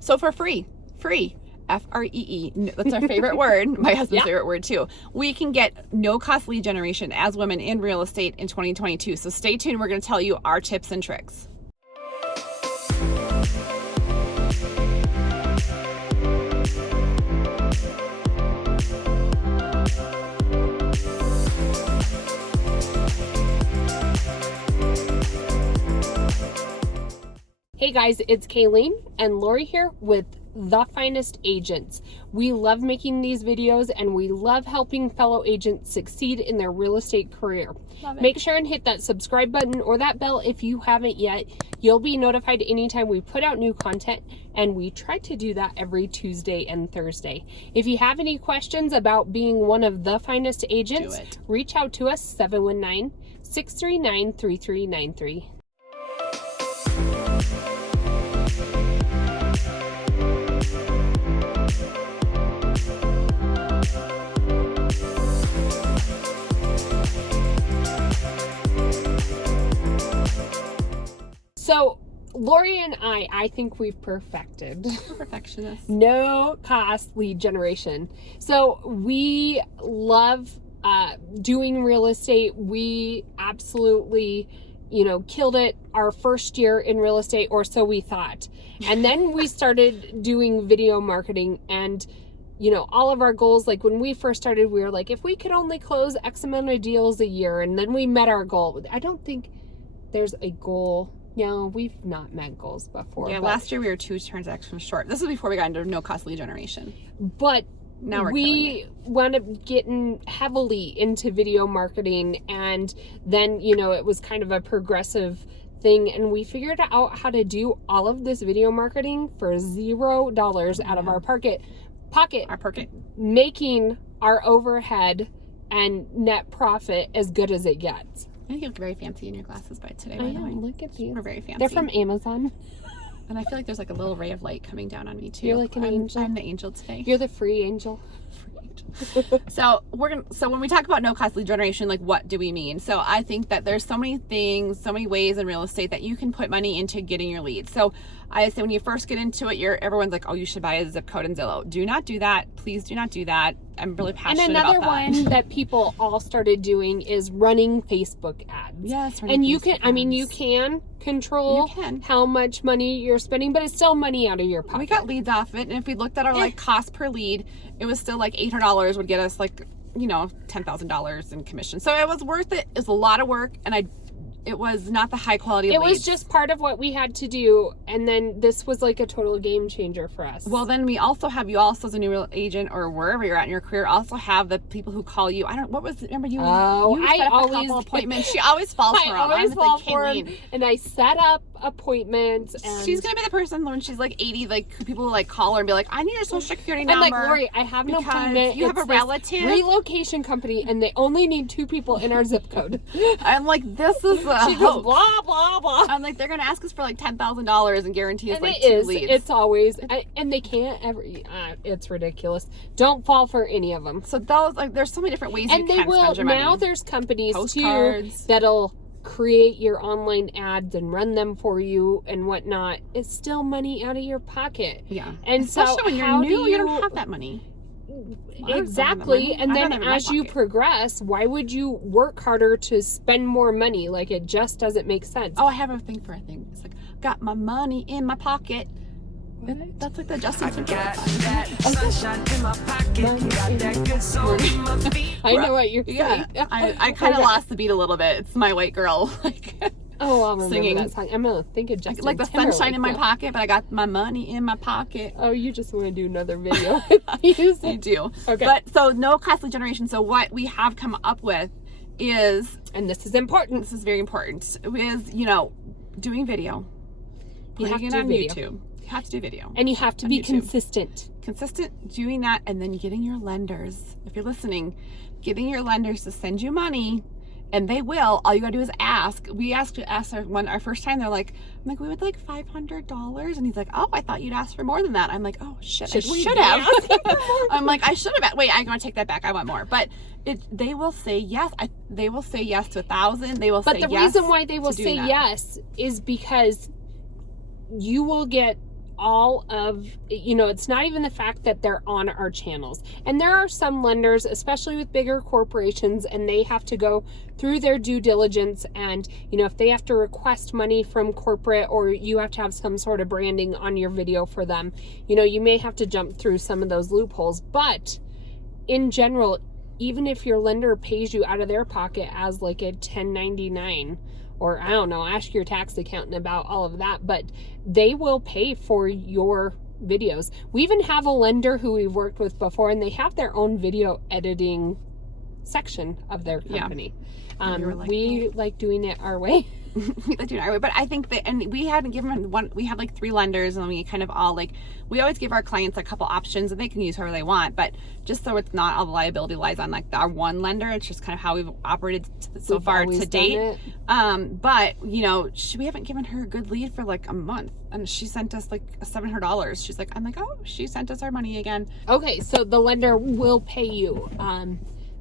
So for free, F-R-E-E, that's our favorite word, my husband's favorite word too. We can get no-cost lead generation as women in real estate in 2022. So stay tuned. We're going to tell you our tips and tricks. Hey guys, it's Kayleen and Lori here with The Finest Agents. We love making these videos and we love helping fellow agents succeed in their real estate career. Make sure and hit that subscribe button or that bell if you haven't yet. You'll be notified anytime we put out new content, and we try to do that every Tuesday and Thursday. If you have any questions about being one of The Finest Agents, reach out to us 719-639-3393. So Lori and I think we've perfected Perfectionist. no cost lead generation. So we love doing real estate. We absolutely, killed it our first year in real estate, or so we thought. And then we started doing video marketing, and all of our goals, like when we first started, we were like, if we could only close X amount of deals a year, and then we met our goal. I don't think there's a goal. No, we've not met goals before. Yeah, last year we were 2 transactions short. This was before we got into no-cost lead generation. But now we wound up getting heavily into video marketing, and then, it was kind of a progressive thing, and we figured out how to do all of this video marketing for $0 out of our pocket, making our overhead and net profit as good as it gets. I think you look very fancy in your glasses by today. I am. Look at these. We're very fancy. They're from Amazon. And I feel like there's like a little ray of light coming down on me too. You're like an angel. I'm the angel today. You're the free angel. So when we talk about no cost lead generation, like what do we mean? So I think that there's so many things, so many ways in real estate that you can put money into getting your leads. So I say when you first get into it, everyone's like, oh, you should buy a zip code and Zillow. Do not do that. Please do not do that. I'm really passionate about that. And another one that people all started doing is running Facebook ads. Yes, and you can control how much money you're spending, but it's still money out of your pocket. We got leads off it, and if we looked at our like cost per lead, it was still like $800 would get us like $10,000 in commission. So it was worth it. It was a lot of work, and it was not the high quality of leads. It was just part of what we had to do, and then this was like a total game changer for us. Well, then we also have, you also as a new real agent or wherever you're at in your career, also have the people who call you. Remember you? Oh, you set up a couple appointments. She always falls for them. I always fall for them, and I set up appointments. And she's gonna be the person when she's like 80, like people will like call her and be like, I need your social security number. I'm like, Lori, I have an appointment. You have a relative relocation company, and they only need 2 people in our zip code. I'm like, this is she goes blah blah blah. I'm like, they're gonna ask us for like $10,000 and guarantee us and like 2 leads. It's always and they can't ever. It's ridiculous. Don't fall for any of them. So those there's so many different ways and you can spend your money. Now there's companies Postcards. too that'll create your online ads and run them for you and whatnot. It's still money out of your pocket. Yeah, and especially so when you're new, you don't have that money. Exactly. And then as you progress, why would you work harder to spend more money? Like, it just doesn't make sense. Oh, I have a thing for a thing. It's like, got my money in my pocket. That's like the Justin Timberlake sunshine in my pocket, got that good soul in my feet. I know what you're saying. I kind of lost the beat a little bit. It's my white girl oh, I'll remember singing that song. I'm gonna think of Justin like the Timberlake sunshine in my pocket, but I got my money in my pocket. Oh, you just want to do another video? I do. Okay. But so no cost lead generation. So what we have come up with is, and this is important. This is very important. Is doing video. You have to do on video. YouTube. You have to do video. And you have to be YouTube. consistent Doing that, and then getting your lenders, if you're listening, getting your lenders to send you money, and they will. All you gotta do is ask. We asked our first time, they're like, we would like $500, and he's like, oh, I thought you'd ask for more than that. I'm like, oh shit, I should have. I'm like, I should have. Wait, I'm gonna take that back. I want more. But they will say yes. They will say yes to 1,000. They will say yes. But the reason why they will say yes is because you will get all of, it's not even the fact that they're on our channels. And there are some lenders, especially with bigger corporations, and they have to go through their due diligence. And, if they have to request money from corporate, or you have to have some sort of branding on your video for them, you may have to jump through some of those loopholes. But in general, even if your lender pays you out of their pocket as like a 1099, or I don't know, ask your tax accountant about all of that, but they will pay for your videos. We even have a lender who we've worked with before, and they have their own video editing section of their company. We like doing it our way. We like doing it our way, but I think that, and we hadn't given one, we had like 3 lenders, and we kind of all like, we always give our clients a couple options, and they can use whoever they want, but just so it's not all the liability lies on like our one lender. It's just kind of how we've operated so far to date. But we haven't given her a good lead for like a month, and she sent us like $700. She's like, I'm like, oh, she sent us our money again. Okay, so the lender will pay you.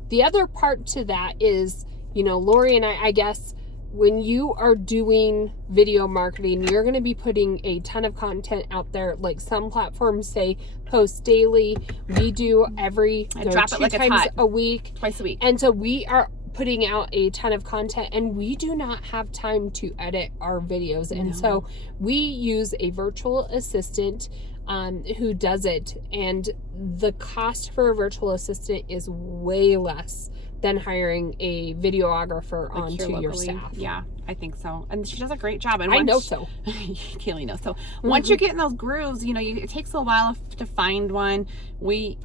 The other part to that is, Lori and I guess, when you are doing video marketing, you're going to be putting a ton of content out there. Like some platforms say post daily. We do drop it like it's hot. a week, Twice a week. And so we are putting out a ton of content, and we do not have time to edit our videos. And so we use a virtual assistant who does it. And the cost for a virtual assistant is way less than hiring a videographer onto your staff. Yeah, I think so. And she does a great job. And I know so. Kaylee knows so. Once you're getting those grooves, it takes a while to find one. We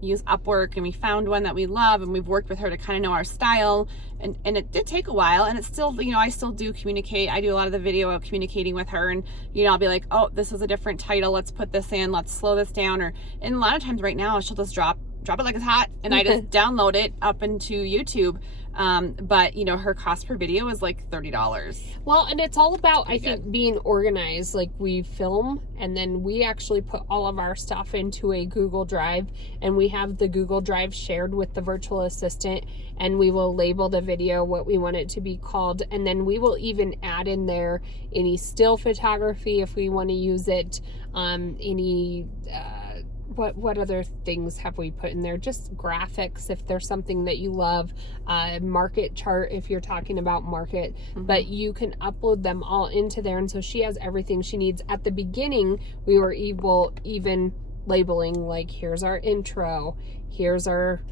use Upwork, and we found one that we love, and we've worked with her to kind of know our style. And it did take a while, and it's still, I still do communicate. I do a lot of the video communicating with her, and I'll be like, oh, this is a different title. Let's put this in. Let's slow this down. And a lot of times right now, she'll just drop it like it's hot, and I just download it up into YouTube. But her cost per video is like $30. Well, and it's all about, I think, being organized. Like, we film, and then we actually put all of our stuff into a Google Drive, and we have the Google Drive shared with the virtual assistant, and we will label the video what we want it to be called, and then we will even add in there any still photography if we want to use it, what other things have we put in there? Just graphics if there's something that you love, market chart if you're talking about market, but you can upload them all into there. And so she has everything she needs. At the beginning, we were even labeling, like, here's our intro, here's our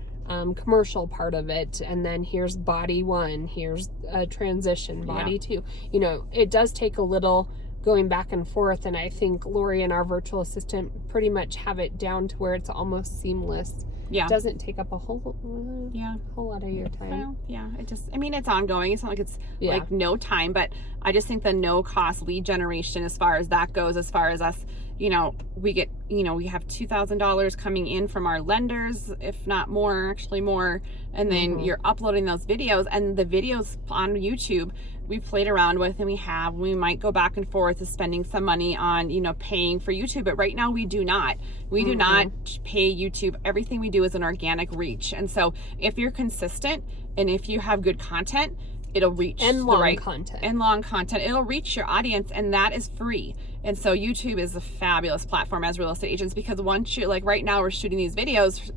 commercial part of it, and then here's body 1, here's a transition, body 2. It does take a little going back and forth, and I think Lori and our virtual assistant pretty much have it down to where it's almost seamless. It doesn't take up a whole lot of your time. Well, it's ongoing. It's not like it's like no time, but I just think the no cost lead generation, as far as that goes, as far as us, we get, we have $2,000 coming in from our lenders, if not more, actually more. And then you're uploading those videos, and the videos on YouTube we've played around with, and we might go back and forth to spending some money on, paying for YouTube. But right now we do not pay YouTube. Everything we do is an organic reach. And so if you're consistent, and if you have good content, it'll reach long content. It'll reach your audience, and that is free. And so YouTube is a fabulous platform as real estate agents, because once you, like right now we're shooting these videos,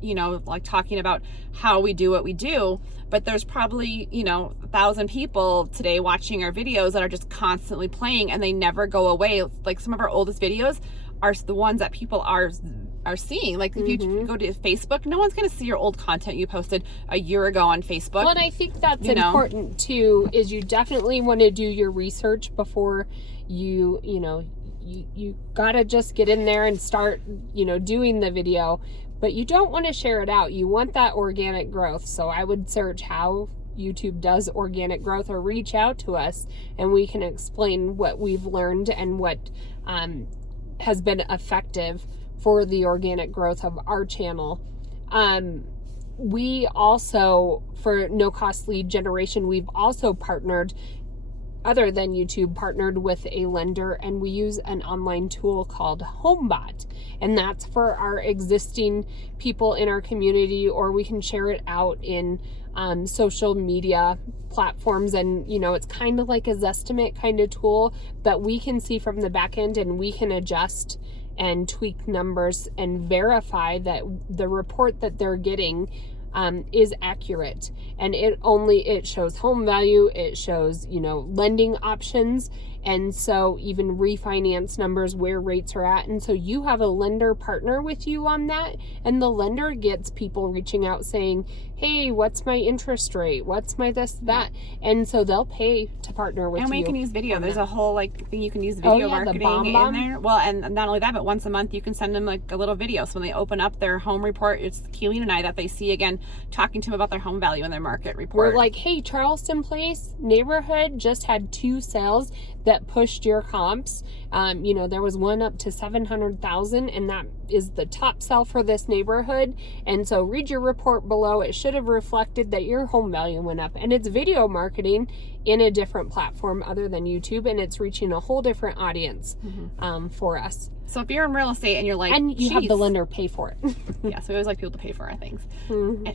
like talking about how we do what we do, but there's probably, 1,000 people today watching our videos that are just constantly playing, and they never go away. Like some of our oldest videos are the ones that people are seeing. Like if you go to Facebook, no one's going to see your old content you posted a year ago on Facebook. Well, and I think that's important too, is you definitely want to do your research before you gotta just get in there and start, doing the video, but you don't want to share it out. You want that organic growth. So I would search how YouTube does organic growth, or reach out to us, and we can explain what we've learned and what has been effective for the organic growth of our channel. We also, for no cost lead generation, we've also partnered, other than YouTube, partnered with a lender, and we use an online tool called HomeBot, and that's for our existing people in our community, or we can share it out in social media platforms. And it's kind of like a Zestimate kind of tool that we can see from the back end, and we can adjust and tweak numbers and verify that the report that they're getting is accurate. And it shows home value, it shows, lending options, and so even refinance numbers, where rates are at. And so you have a lender partner with you on that, and the lender gets people reaching out saying, hey, what's my interest rate? What's my this, that? And so they'll pay to partner with you. And we can use video. There's a whole thing you can use video marketing in there. Well, and not only that, but once a month you can send them a little video. So when they open up their home report, it's Keeleen and I that they see again, talking to them about their home value and their market report. We're like, hey, Charleston Place neighborhood just had 2 sales that pushed your comps. There was one up to 700,000, and that is the top sell for this neighborhood. And so read your report below. It should have reflected that your home value went up. And it's video marketing in a different platform other than YouTube, and it's reaching a whole different audience for us. So if you're in real estate and you're like, and you have the lender pay for it. Yeah, so we always like people to pay for our things.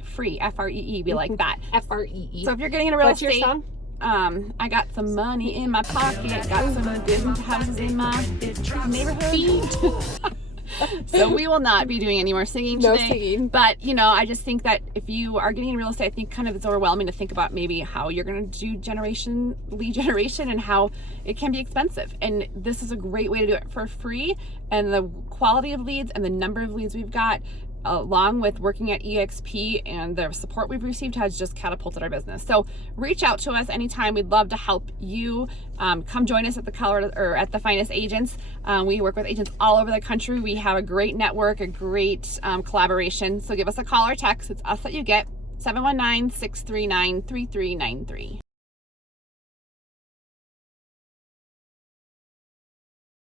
Free, F-R-E-E, we like that. F-R-E-E. So if you're getting into real What's estate, your song? I got some money in my pocket, got some good houses in my neighborhood. So we will not be doing any more singing today. No singing. But, I just think that if you are getting in real estate, I think kind of it's overwhelming to think about maybe how you're going to do lead generation, and how it can be expensive. And this is a great way to do it for free. And the quality of leads and the number of leads we've got, along with working at EXP and the support we've received, has just catapulted our business. So reach out to us anytime. We'd love to help you. Come join us at at the Finest Agents. We work with agents all over the country. We have a great network, a great collaboration. So give us a call or text. It's us that you get, 719-639-3393.